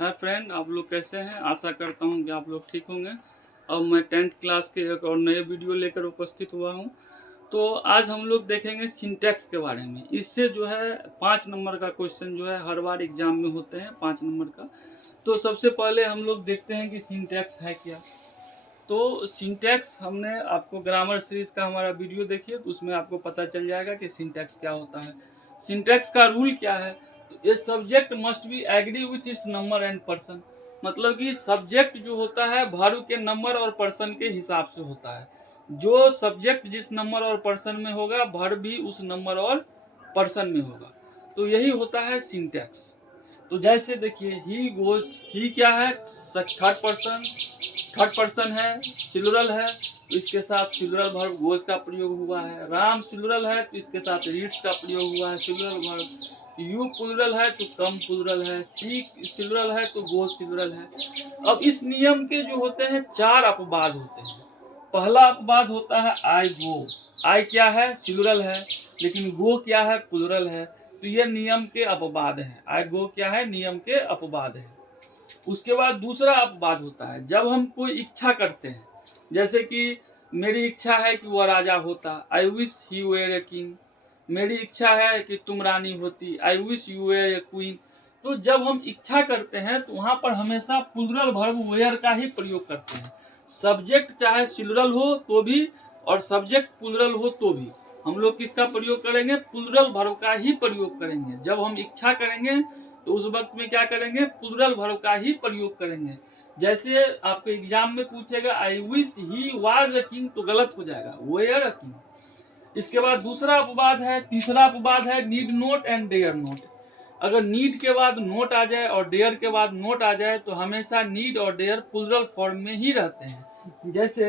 Hi friend, आप लोग कैसे हैं? आशा करता हूं कि आप लोग ठीक होंगे। अब मैं 10th क्लास के एक और नए वीडियो लेकर उपस्थित हुआ हूं। तो आज हम लोग देखेंगे सिंटैक्स के बारे में। इससे जो है 5 नंबर का क्वेश्चन जो है हर बार एग्जाम में होते हैं, 5 नंबर का। तो सबसे पहले हम लोग देखते हैं कि सिंटैक्स है क्या। तो सिंटैक्स, हमने आपको ग्रामर सीरीज का हमारा वीडियो देखिए तो उसमें आपको पता चल जाएगा कि सिंटैक्स क्या होता है। सिंटैक्स का रूल क्या है? तो a subject must be agree with its number and person. मतलब कि सब्जेक्ट जो होता है वर्ब के नंबर और पर्सन के हिसाब से होता है। जो सब्जेक्ट जिस नंबर और पर्सन में होगा, वर्ब भी उस नंबर और पर्सन में होगा। तो यही होता है सिंटैक्स। तो जैसे देखिए, ही गोज, ही क्या है? थर्ड पर्सन है, सिलुरल है, तो इसके साथ सिलुरल वर्ब गोज का प्रयोग हुआ है। राम सिलुरल है तो इसके साथ रीड्स का प्रयोग हुआ है, सिलुरल वर्ब। यू प्लुरल है तो कम प्लुरल है। सी सिलुरल है तो गोज सिलुरल है। अब इस नियम के जो होते हैं 4 अपवाद होते हैं। पहला अपवाद होता है आई गो। आई क्या है? सिलुरल है, लेकिन गो क्या है? प्लुरल है। तो ये नियम के अपवाद हैं। आई गो क्या है? नियम के अपवाद है। उसके बाद दूसरा अपवाद होता है जब हम कोई इच्छा करते हैं। जैसे कि मेरी इच्छा है कि वह राजा होता, I wish he were a king. मेरी इच्छा है कि तुम रानी होती, I wish you were a queen. तो जब हम इच्छा करते हैं तो वहां पर हमेशा प्लुरल वर्ब वेयर का ही प्रयोग करते हैं। सब्जेक्ट चाहे सिलुरल हो तो भी और सब्जेक्ट प्लुरल हो तो भी हम लोग किसका प्रयोग करेंगे? प्लुरल वर्ब का ही प्रयोग करेंगे। जब हम इच्छा करेंगे तो उस वक्त में क्या करेंगे? प्लुरल वर्ब का ही प्रयोग करेंगे। जैसे आपके एग्जाम में पूछेगा आई wish he was a king, तो गलत हो जाएगा, वेयर अ किंग। इसके बाद दूसरा अपवाद है, तीसरा अपवाद है need not and dare not. अगर नीड के बाद नोट आ जाए और डेयर के बाद नोट आ जाए तो हमेशा नीड और डेयर प्लुरल फॉर्म में ही रहते हैं। जैसे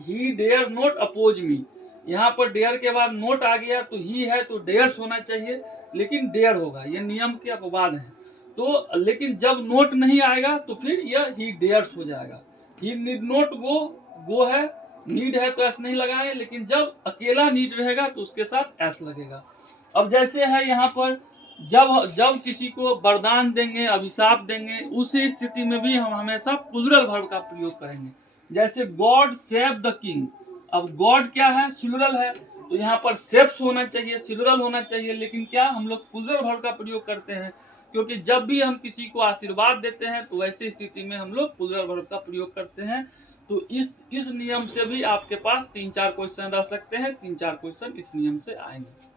ही डेयर नोट अपोज मी, यहाँ पर डेयर के बाद नोट आ गया तो ही है तो डेयर्स होना चाहिए, लेकिन डेयर होगा। ये नियम के अपवाद हैं। तो लेकिन जब नोट नहीं आएगा तो फिर यह ही डेयर्स हो जाएगा। ही नीड नोट गो, गो है, नीड है तो एस नहीं लगाए, लेकिन जब अकेला नीड रहेगा तो उसके साथ एस लगेगा। अब जैसे है यहाँ पर, जब जब किसी को वरदान देंगे, अभिशाप देंगे, उसी स्थिति में भी हम हमेशा प्लुरल वर्ब का प्रयोग करेंगे। जैसे गॉड सेव द किंग। अब गॉड क्या है? सिलुरल है, तो यहाँ पर सेव्स होना चाहिए, सिलुरल होना चाहिए, लेकिन क्या हम लोग प्लुरल वर्ब का प्रयोग करते हैं? क्योंकि जब भी हम किसी को आशीर्वाद देते हैं तो वैसी स्थिति में हम लोग प्लुरल वर्ब का प्रयोग करते हैं। तो इस नियम से भी आपके पास 3-4 क्वेश्चन रह सकते हैं। 3-4 क्वेश्चन इस नियम से आएंगे।